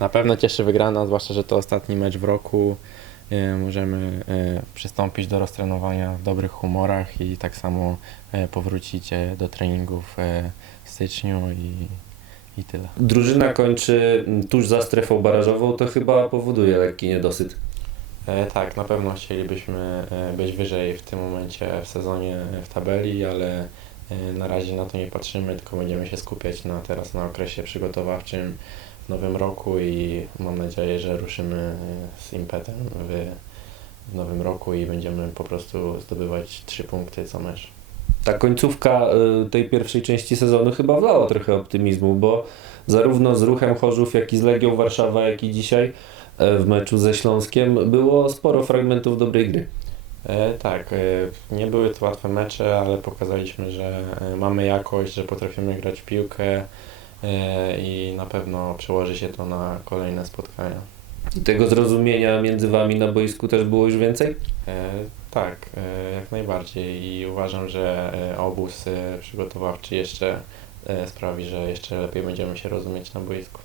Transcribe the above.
Na pewno cieszy wygrana, zwłaszcza, że to ostatni mecz w roku. E, Możemy e, przystąpić do roztrenowania w dobrych humorach i tak samo e, powrócić do treningów w styczniu i, i tyle. Drużyna kończy tuż za strefą barażową, to chyba powoduje lekki niedosyt. E, Tak, na pewno chcielibyśmy być wyżej w tym momencie w sezonie w tabeli, ale na razie na to nie patrzymy, tylko będziemy się skupiać na teraz na okresie przygotowawczym nowym roku i mam nadzieję, że ruszymy e, z impetem w, w nowym roku i będziemy po prostu zdobywać trzy punkty co mecz. Ta końcówka y, tej pierwszej części sezonu chyba wlała trochę optymizmu, bo zarówno z ruchem Chorzów, jak i z Legią Warszawa, jak i dzisiaj e, w meczu ze Śląskiem było sporo fragmentów dobrej gry. E, tak, e, nie były to łatwe mecze, ale pokazaliśmy, że e, mamy jakość, że potrafimy grać piłkę e, i na pewno przełoży się to na kolejne spotkania. I tego zrozumienia między Wami na boisku też było już więcej? E, tak, e, jak najbardziej i uważam, że e, obóz e, przygotowawczy jeszcze e, sprawi, że jeszcze lepiej będziemy się rozumieć na boisku.